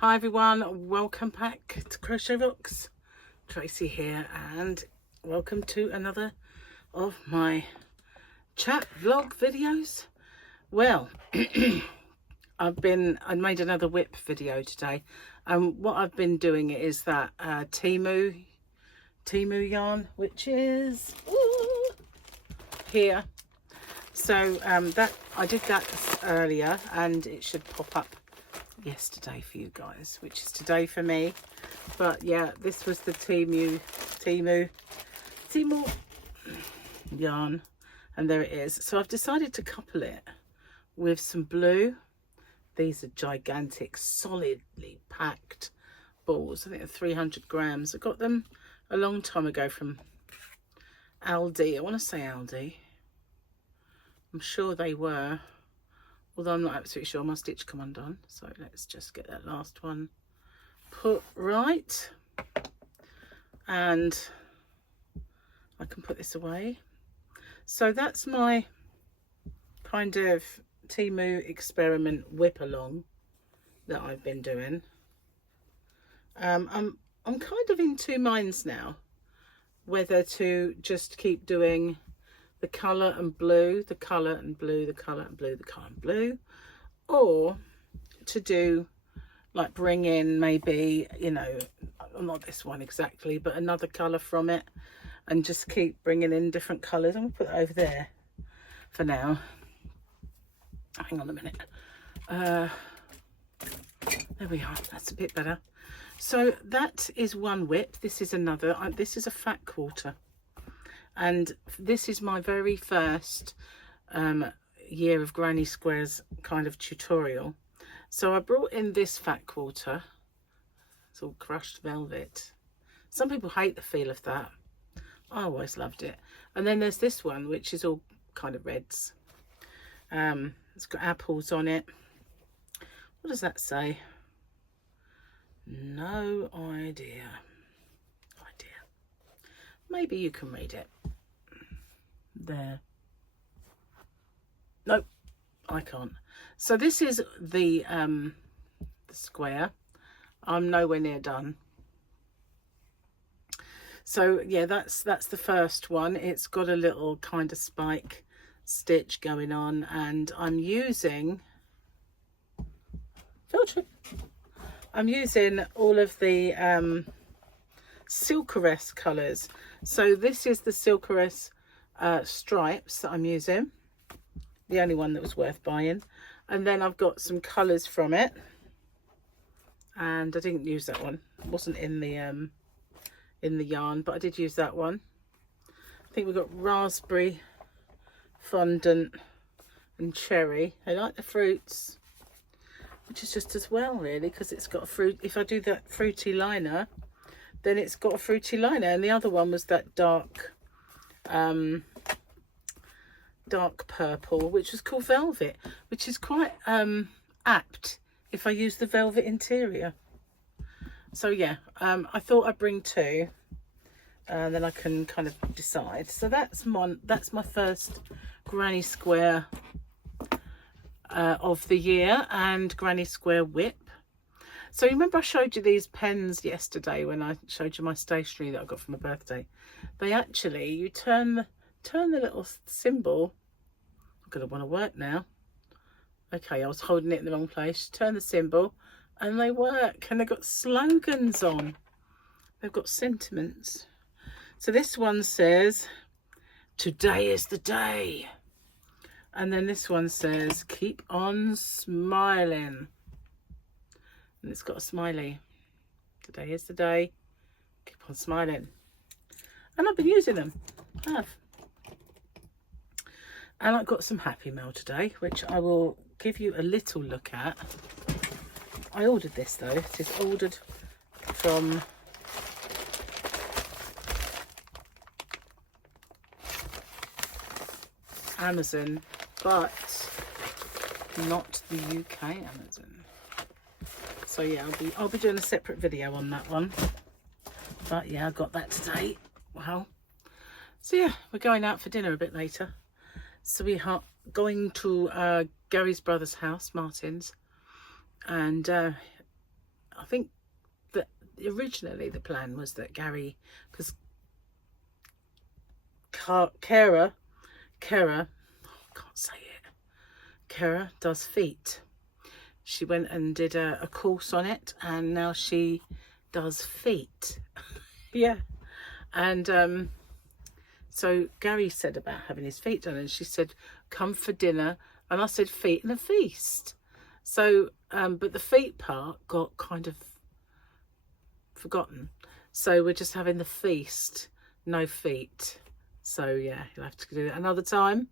Hi everyone, welcome back to Crochet Rocks. Tracy here, and welcome to another of my chat vlog videos. Well, I made another whip video today, and what I've been doing is that Temu yarn, which is here. So that I did that earlier, and it should pop up yesterday for you guys, which is today for me. But yeah, this was the Temu yarn, and there it is. So I've decided to couple it with some blue. These are gigantic, solidly packed balls. I think they're 300 grams. I got them a long time ago from Aldi. I want to say Aldi. I'm sure they were, although I'm not absolutely sure. My stitch come undone, so let's just get that last one put right, and I can put this away. So that's my kind of Temu experiment whip along that I've been doing. I'm kind of in two minds now, whether to just keep doing the colour and blue, the colour and blue, the colour and blue, the colour and blue, or to do like bring in maybe, you know, not this one exactly, but another colour from it, and just keep bringing in different colours. I'm going to put it over there for now. Hang on a minute. There we are. That's a bit better. So that is one whip. This is another. This is a fat quarter. And this is my very first year of granny squares kind of tutorial. So I brought in this fat quarter. It's all crushed velvet. Some people hate the feel of that. I always loved it. And then there's this one, which is all kind of reds. It's got apples on it. What does that say? No idea. Maybe you can read it. There. Nope, I can't. So this is the square. I'm nowhere near done. So yeah, that's the first one. It's got a little kind of spike stitch going on, and I'm using all of the Silkeress colours. So this is the Silkeress stripes that I'm using, the only one that was worth buying. And then I've got some colours from it, and I didn't use that one. It wasn't in the yarn, but I did use that one. I think we've got raspberry, fondant and cherry. I like the fruits, which is just as well really, because it's got a fruit. If I do that fruity liner, then it's got a fruity liner. And the other one was that dark purple, which was called velvet, which is quite apt if I use the velvet interior. So yeah, I thought I'd bring two, and then I can kind of decide. So that's my first granny square of the year, and granny square whip. So you remember I showed you these pens yesterday when I showed you my stationery that I got for my birthday. They actually, you turn the little symbol. I'm gonna want to work now. Okay, I was holding it in the wrong place. Turn the symbol and they work, and they've got slogans on. They've got sentiments. So this one says, "Today is the day." And then this one says, "Keep on smiling." And it's got a smiley. Today is the day. Keep on smiling. And I've been using them. I have. And I've got some Happy Mail today, which I will give you a little look at. I ordered this though. It is ordered from Amazon, but not the UK Amazon. So yeah, I'll be doing a separate video on that one. But yeah, I got that today. Wow. So yeah, we're going out for dinner a bit later. So we are going to Gary's brother's house, Martin's, and I think that originally the plan was that Gary, because Kara, I can't say it, Kara does feet. She went and did a course on it, and now she does feet. Yeah. And so Gary said about having his feet done, and she said, come for dinner. And I said, feet and a feast. So, but the feet part got kind of forgotten. So we're just having the feast, no feet. So yeah, you'll have to do it another time.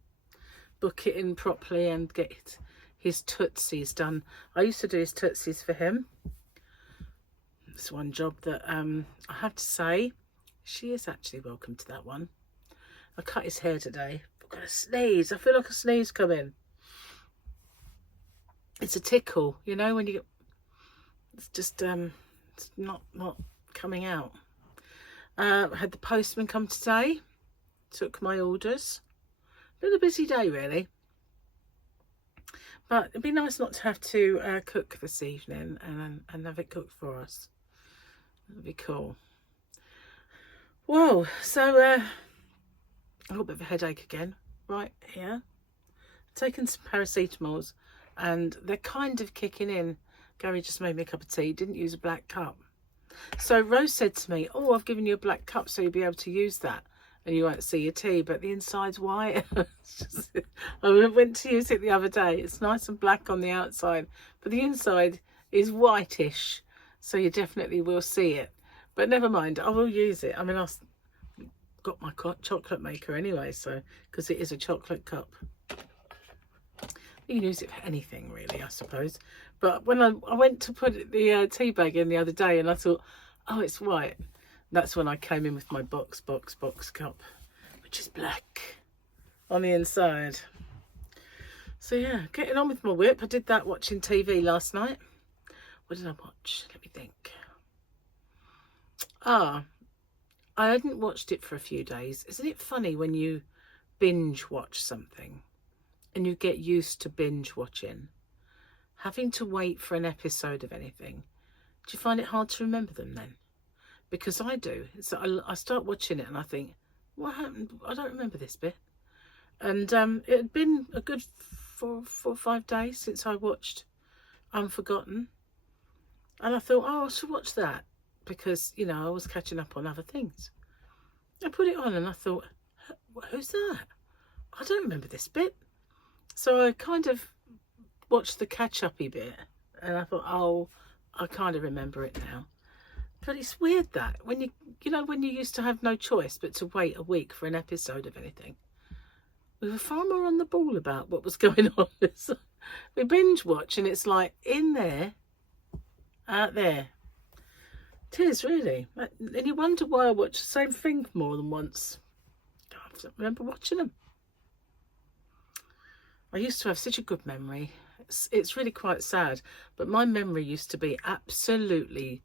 Book it in properly and get his tootsies done. I used to do his tootsies for him. It's one job that I have to say, she is actually welcome to that one. I cut his hair today. I've got a sneeze. I feel like a sneeze coming. It's a tickle, you know, when you get, it's just it's not coming out. I had the postman come today, took my orders. Been a busy day really, but it'd be nice not to have to cook this evening and have it cooked for us. That'd be cool. Whoa, so I've got a bit of a headache again right here. Taken some paracetamols and they're kind of kicking in. Gary just made me a cup of tea, didn't use a black cup. So Rose said to me, oh, I've given you a black cup so you'll be able to use that and you won't see your tea, but the inside's white. I went to use it the other day. It's nice and black on the outside, but the inside is whitish, so you definitely will see it. But never mind, I will use it. I mean, I've got my chocolate maker anyway, so because it is a chocolate cup. You can use it for anything really, I suppose. But when I went to put the tea bag in the other day and I thought, oh, it's white. That's when I came in with my box cup, which is black on the inside. So yeah, getting on with my whip. I did that watching TV last night. What did I watch? Let me think. I hadn't watched it for a few days. Isn't it funny when you binge watch something and you get used to binge watching, having to wait for an episode of anything? Do you find it hard to remember them then? Because I do. So I start watching it and I think, what happened? I don't remember this bit. And it had been a good 4 or 5 days since I watched Unforgotten. And I thought, oh, I should watch that. Because, you know, I was catching up on other things. I put it on and I thought, who's that? I don't remember this bit. So I kind of watched the catch-uppy bit. And I thought, oh, I kind of remember it now. But it's weird that when when you used to have no choice but to wait a week for an episode of anything, we were far more on the ball about what was going on. We binge watch and it's like in there, out there. It is really. And you wonder why I watch the same thing more than once. I don't remember watching them. I used to have such a good memory. It's really quite sad, but my memory used to be absolutely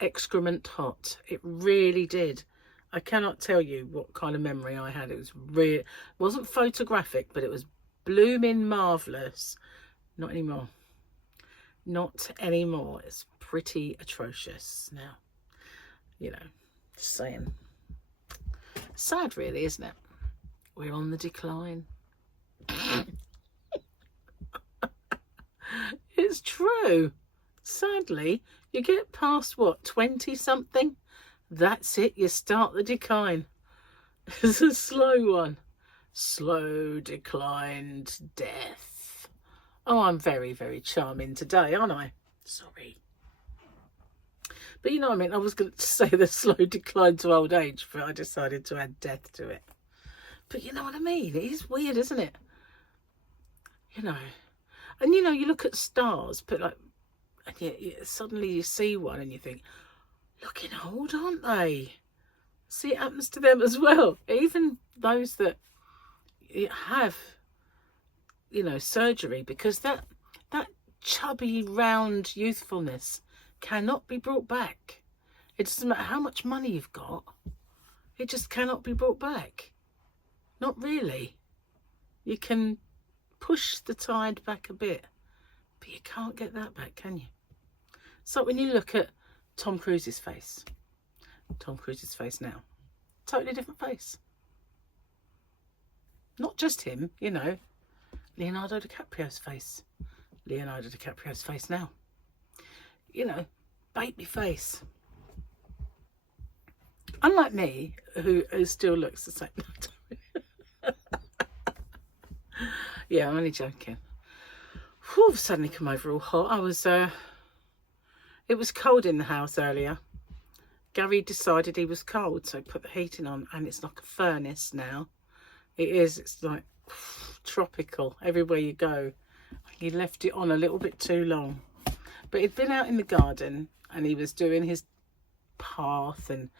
excrement hot. It really did. I cannot tell you what kind of memory I had. It was real. It wasn't photographic, but it was blooming marvellous. Not anymore. Not anymore. It's pretty atrocious now. You know, just saying. Sad really, isn't it? We're on the decline. It's true. Sadly, you get past, what, 20 something? That's it, you start the decline. It's a slow one. Slow declined death. Oh, I'm very, very charming today, aren't I? Sorry. But you know what I mean? I was going to say the slow decline to old age, but I decided to add death to it. But you know what I mean? It is weird, isn't it? You know. And you know, you look at stars, but like, and suddenly you see one and you think, looking old, aren't they? See, it happens to them as well. Even those that have, you know, surgery, because that chubby, round youthfulness cannot be brought back. It doesn't matter how much money you've got. It just cannot be brought back. Not really. You can push the tide back a bit, but you can't get that back, can you? So when you look at Tom Cruise's face now, totally different face. Not just him, you know, Leonardo DiCaprio's face now, you know, baby face. Unlike me, who still looks the same. Yeah, I'm only joking. Whew, suddenly come over all hot. It was cold in the house earlier. Gary decided he was cold, so he put the heating on, and it's like a furnace now. It's like tropical everywhere you go. He left it on a little bit too long. But he'd been out in the garden, and he was doing his path and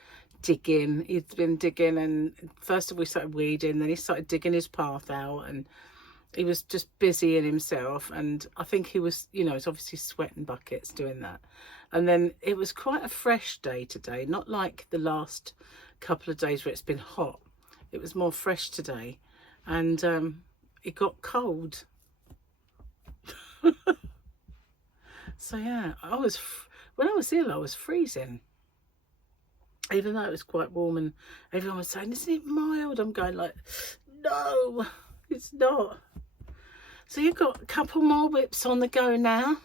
digging. He'd been digging, and first of all he started weeding, then he started digging his path out, and he was just busy in himself. And I think he was, you know, it's obviously sweating buckets doing that. And then it was quite a fresh day today, not like the last couple of days where it's been hot. It was more fresh today, and it got cold. So yeah, when I was ill, I was freezing. Even though it was quite warm, and everyone was saying, "Isn't it mild?" I'm going like, "No, it's not." So you've got a couple more whips on the go now.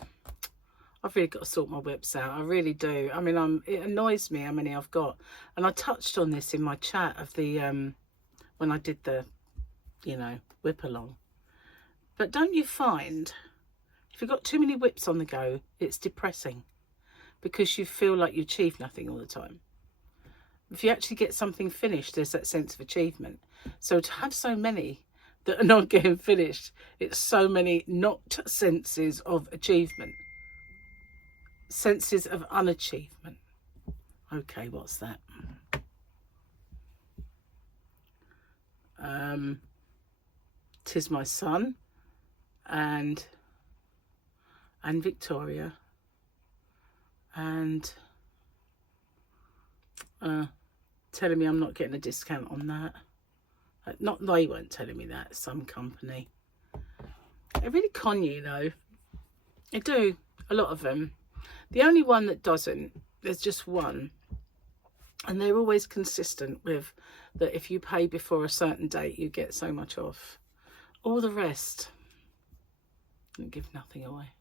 I've really got to sort my whips out. I really do. I mean, it annoys me how many I've got. And I touched on this in my chat of the when I did the, you know, whip along. But don't you find if you've got too many whips on the go, it's depressing, because you feel like you achieve nothing all the time. If you actually get something finished, there's that sense of achievement. So to have so many that are not getting finished, it's so many not senses of achievement. Senses of unachievement. Okay, what's that? Tis my son and Victoria, and telling me I'm not getting a discount on that. Not they weren't telling me that, some company. They really con you though. They do, a lot of them. The only one that doesn't, there's just one, and they're always consistent with that if you pay before a certain date you get so much off. All the rest give nothing away,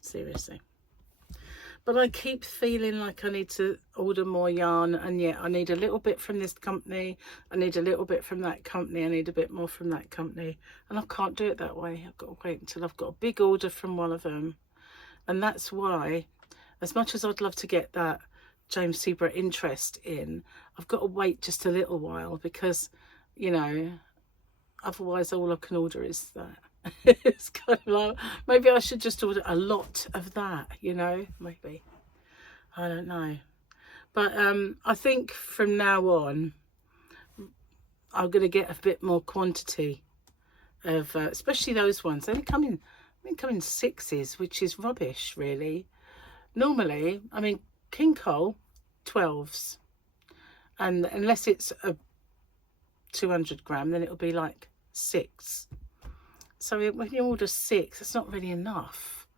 seriously. But I keep feeling like I need to order more yarn, and yet I need a little bit from this company, I need a little bit from that company, I need a bit more from that company, and I can't do it that way. I've got to wait until I've got a big order from one of them. And that's why, as much as I'd love to get that James Seabrook interest in, I've got to wait just a little while, because, you know, otherwise all I can order is that. It's kind of like, maybe I should just order a lot of that, you know, maybe. I don't know. But I think from now on, I'm going to get a bit more quantity of, especially those ones. They only come in sixes, which is rubbish, really. Normally, I mean, King Cole, 12s. And unless it's a 200 gram, then it'll be like 6. So when you order 6, it's not really enough.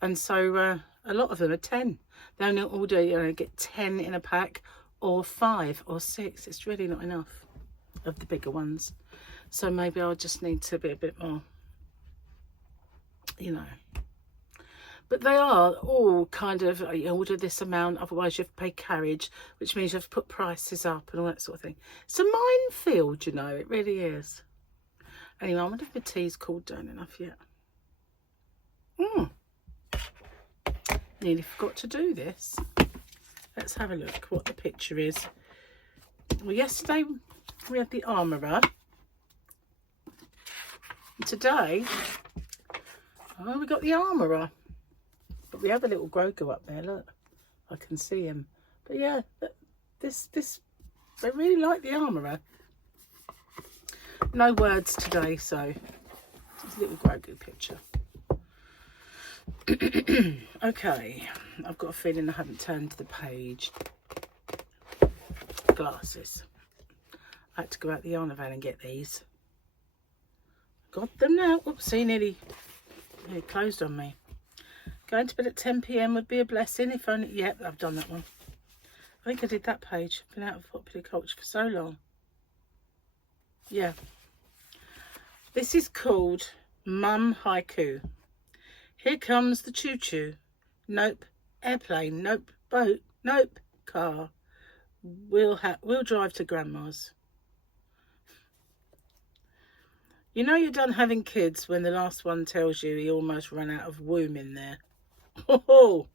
And so a lot of them are 10. They only order, you know, get 10 in a pack, or 5 or 6. It's really not enough of the bigger ones. So maybe I'll just need to be a bit more, you know. But they are all kind of, you order this amount, otherwise you have to pay carriage, which means you have to put prices up and all that sort of thing. It's a minefield, you know, it really is. Anyway, I wonder if my tea's cooled down enough yet. Nearly forgot to do this. Let's have a look what the picture is. Well, yesterday we had the armourer. Today, oh, we got the armourer. But we have a little Grogu up there, look. I can see him. But yeah, they really like the armourer. No words today, so just a little Grogu picture. Okay, I've got a feeling I haven't turned the page. Glasses. I had to go out the yarn van and get these. Got them now. Oopsie, nearly closed on me. Going to bed at 10 p.m. would be a blessing if only... Yep, I've done that one. I think I did that page. Been out of popular culture for so long. Yeah. This is called Mum Haiku. Here comes the choo-choo. Nope. Airplane. Nope. Boat. Nope. Car. We'll drive to Grandma's. You know you're done having kids when the last one tells you he almost ran out of womb in there. Oh,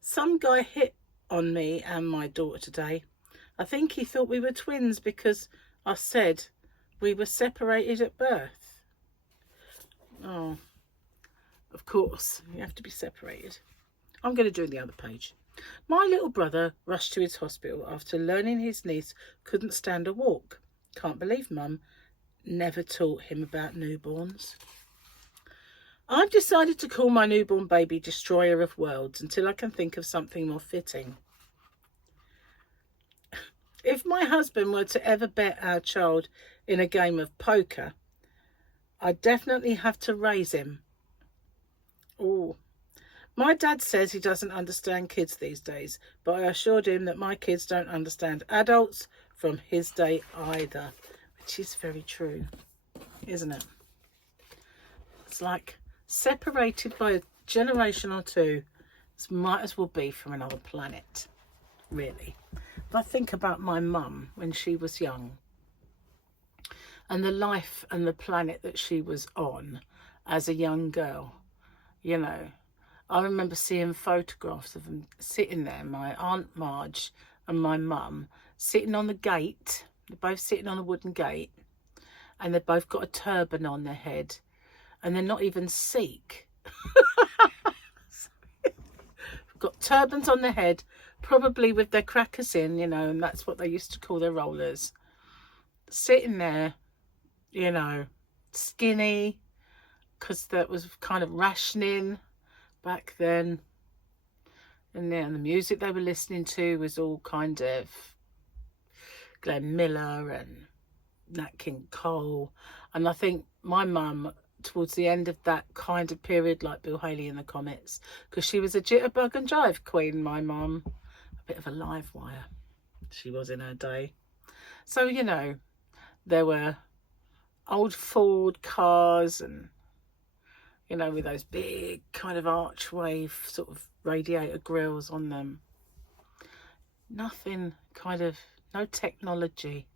some guy hit on me and my daughter today. I think he thought we were twins because I said we were separated at birth. Oh, of course, you have to be separated. I'm going to do the other page. My little brother rushed to his hospital after learning his niece couldn't stand a walk. Can't believe Mum never taught him about newborns. I've decided to call my newborn baby Destroyer of Worlds until I can think of something more fitting. If my husband were to ever bet our child in a game of poker, I'd definitely have to raise him. Oh, my dad says he doesn't understand kids these days, but I assured him that my kids don't understand adults from his day either, which is very true, isn't it? It's like separated by a generation or two. This might as well be from another planet, really. If I think about my mum when she was young and the life and the planet that she was on as a young girl, you know, I remember seeing photographs of them sitting there, my Aunt Marge and my mum, sitting on the gate. They're both sitting on a wooden gate and they've both got a turban on their head and they're not even Sikh. Got turbans on their head, probably with their crackers in, you know, and that's what they used to call their rollers. Sitting there, you know, skinny, because that was kind of rationing back then. And then the music they were listening to was all kind of Glenn Miller and Nat King Cole. And I think my mum, towards the end of that kind of period, like Bill Haley in the Comets, because she was a jitterbug and jive queen, my mum. A bit of a live wire she was in her day. So, you know, there were old Ford cars and, you know, with those big kind of archway sort of radiator grills on them. Nothing kind of, no technology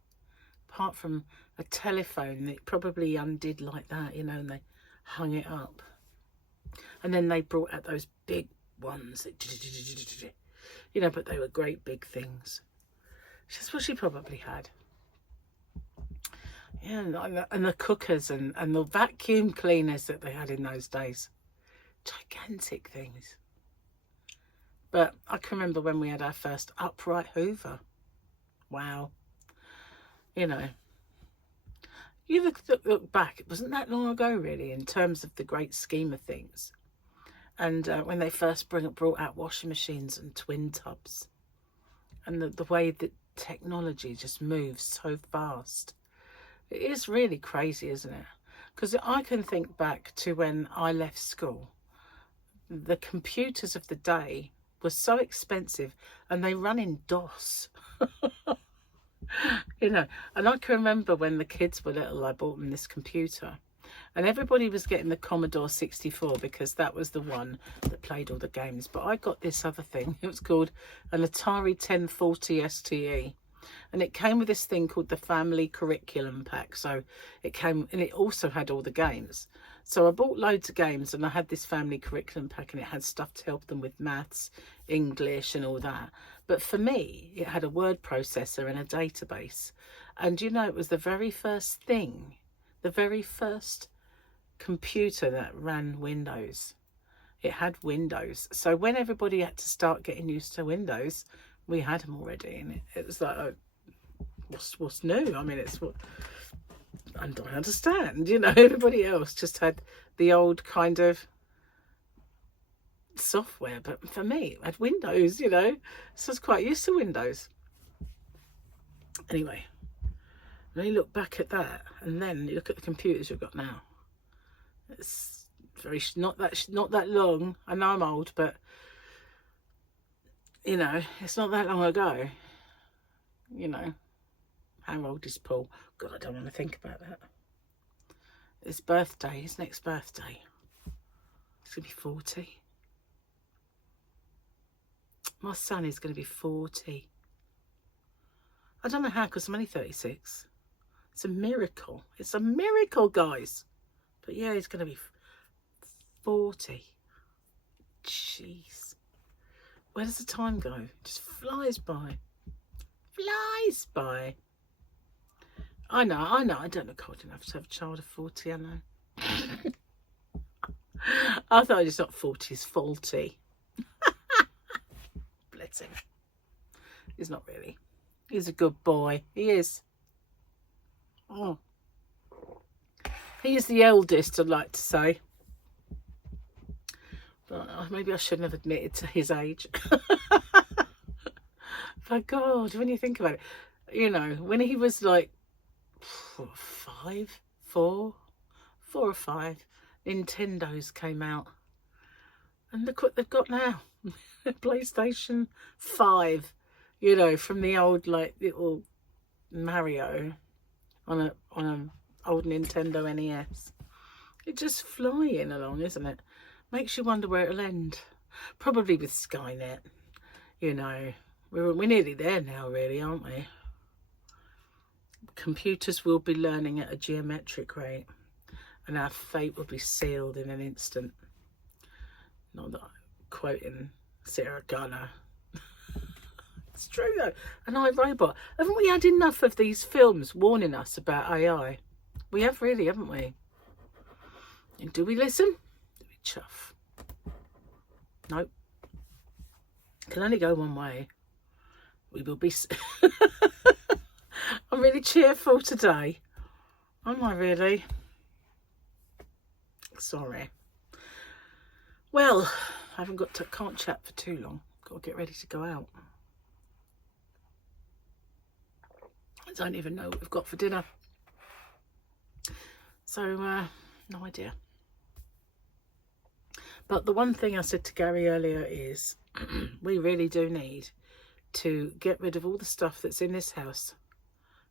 apart from a telephone that probably undid like that, you know, and they hung it up. And then they brought out those big ones that, you know, but they were great big things. That's what she probably had. Yeah, and the cookers and the vacuum cleaners that they had in those days. Gigantic things. But I can remember when we had our first upright Hoover. Wow. You know, you look back, it wasn't that long ago really in terms of the great scheme of things. And when they first brought out washing machines and twin tubs, and the way that technology just moves so fast. It is really crazy, isn't it? Because I can think back to when I left school. The computers of the day were so expensive and they run in DOS. You know, and I can remember when the kids were little, I bought them this computer. And everybody was getting the Commodore 64 because that was the one that played all the games. But I got this other thing. It was called an Atari 1040 STE. And it came with this thing called the Family Curriculum Pack. So it came, and it also had all the games. So I bought loads of games and I had this Family Curriculum Pack and it had stuff to help them with maths, English and all that. But for me, it had a word processor and a database. And you know, it was the very first thing, the very first computer that ran Windows. It had Windows. So when everybody had to start getting used to Windows, we had them already. And it was like, oh, what's new? I mean, it's what I don't understand, you know. Everybody else just had the old kind of software, but for me, I had Windows, you know, so I was quite used to Windows. Anyway, when you look back at that and then you look at the computers you've got now, it's not that long. I know I'm old, but you know, it's not that long ago. You know, how old is Paul? God, I don't want to think about that. His birthday, his next birthday, he's gonna be 40. My son is going to be 40. I don't know how, because I'm only 36. It's a miracle. It's a miracle, guys. But yeah, he's going to be 40. Jeez. Where does the time go? It just flies by. Flies by. I know. I don't look old enough to have a child of 40, I know. I thought he's not 40, he's faulty. Bless him. He's not really. He's a good boy. He is. Oh. He is the eldest, I'd like to say. But maybe I shouldn't have admitted to his age. But God, when you think about it, you know, when he was like 4 or 5, Nintendos came out. And look what they've got now. PlayStation 5, you know, from the old like little Mario on a old Nintendo NES. It's just flying along, isn't it? Makes you wonder where it'll end. Probably with Skynet. You know, we're nearly there now, really, aren't we? Computers will be learning at a geometric rate, and our fate will be sealed in an instant. Not that I'm quoting Sarah Gunner. It's true though. An iRobot. Haven't we had enough of these films warning us about AI? We have really, haven't we? And do we listen? Do we chuff? Nope. Can only go one way. We will be... I'm really cheerful today. Am I really? Sorry. Well, I can't chat for too long. Got to get ready to go out. I don't even know what we've got for dinner. So, no idea. But the one thing I said to Gary earlier is we really do need to get rid of all the stuff that's in this house,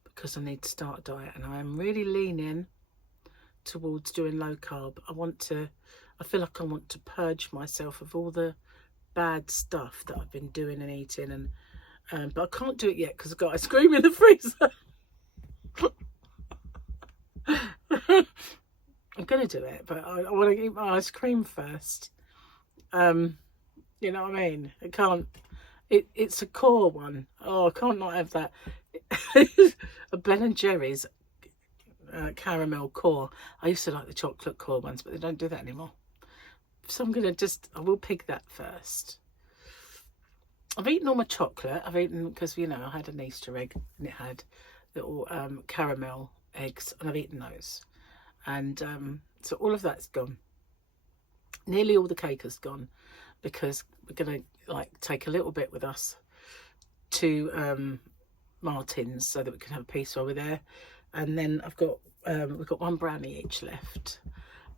because I need to start a diet, and I am really leaning towards doing low carb. I feel like I want to purge myself of all the bad stuff that I've been doing and eating, and but I can't do it yet because I've got ice cream in the freezer. I'm gonna do it, but I want to eat my ice cream first. You know what I mean? It can't. It's a core one. Oh, I can't not have that. A Ben and Jerry's caramel core. I used to like the chocolate core ones, but they don't do that anymore. So I will pick that first. I've eaten all my chocolate. I've eaten, because, you know, I had an Easter egg and it had little caramel eggs, and I've eaten those. And so all of that's gone. Nearly all the cake has gone, because we're going to like take a little bit with us to Martin's so that we can have a piece while we're there. And then we've got one brownie each left.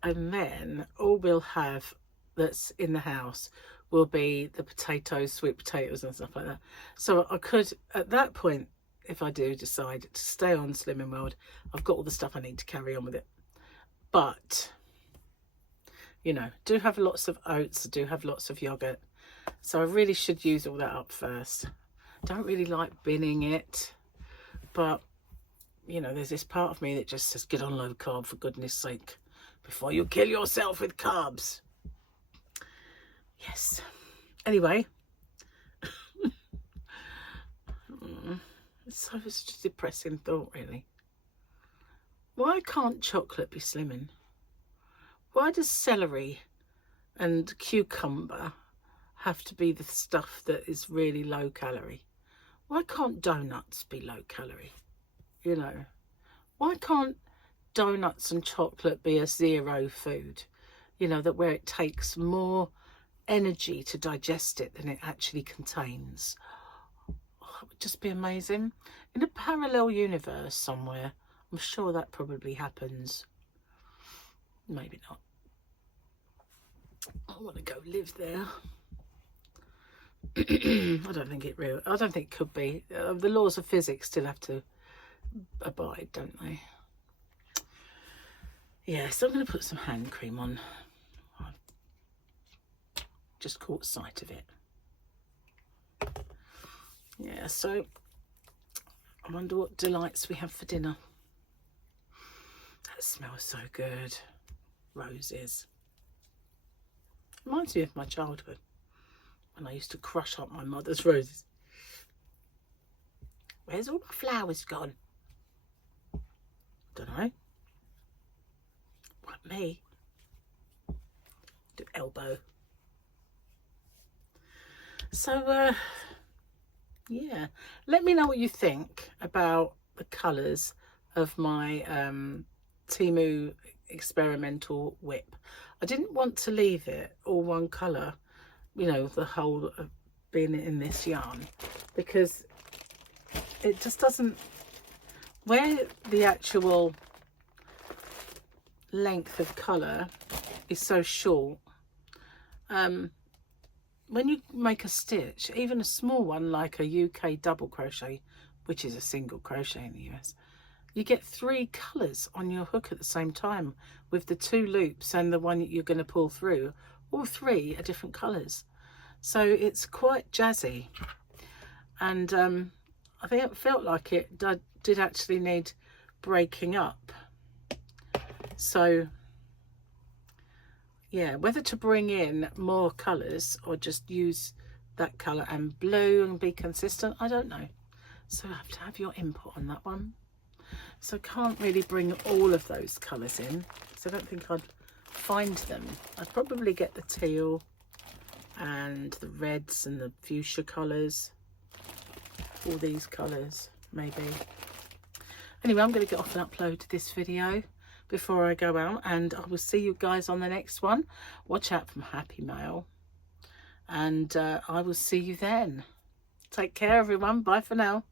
And then all we'll have that's in the house will be the potatoes, sweet potatoes and stuff like that. So I could, at that point, if I do decide to stay on Slimming World, I've got all the stuff I need to carry on with it. But, you know, do have lots of oats, do have lots of yogurt. So I really should use all that up first. Don't really like binning it, but, you know, there's this part of me that just says, get on low carb, for goodness sake, before you kill yourself with carbs. Yes. Anyway. It's such a depressing thought, really. Why can't chocolate be slimming? Why does celery and cucumber have to be the stuff that is really low calorie? Why can't donuts be low calorie? You know, why can't donuts and chocolate be a zero food? You know, that where it takes more energy to digest it than it actually contains. Oh, it would just be amazing. In a parallel universe somewhere, I'm sure that probably happens. Maybe not. I want to go live there. I don't think it could be. The laws of physics still have to abide, don't they? Yeah, so I'm going to put some hand cream on. I just caught sight of it. Yeah, so I wonder what delights we have for dinner. That smells so good. Roses. Reminds me of my childhood when I used to crush up my mother's roses. Where's all my flowers gone? Don't know. Like me. Do elbow. So, yeah. Let me know what you think about the colours of my Temu experimental whip. I didn't want to leave it all one colour, you know, the whole of being in this yarn, because it just doesn't, where the actual length of colour is so short, when you make a stitch, even a small one like a UK double crochet, which is a single crochet in the US, you get 3 colours on your hook at the same time, with the 2 loops and the one that you're going to pull through. All 3 are different colours, so it's quite jazzy. And I think it felt like it did actually need breaking up. So yeah, whether to bring in more colours or just use that colour and blue and be consistent, I don't know. So I have to have your input on that one. So I can't really bring all of those colours in, so I don't think I'd find them. I'd probably get the teal and the reds and the fuchsia colours, all these colours maybe. Anyway, I'm going to get off and upload this video before I go out, and I will see you guys on the next one. Watch out for Happy Mail, and I will see you then. Take care everyone. Bye for now.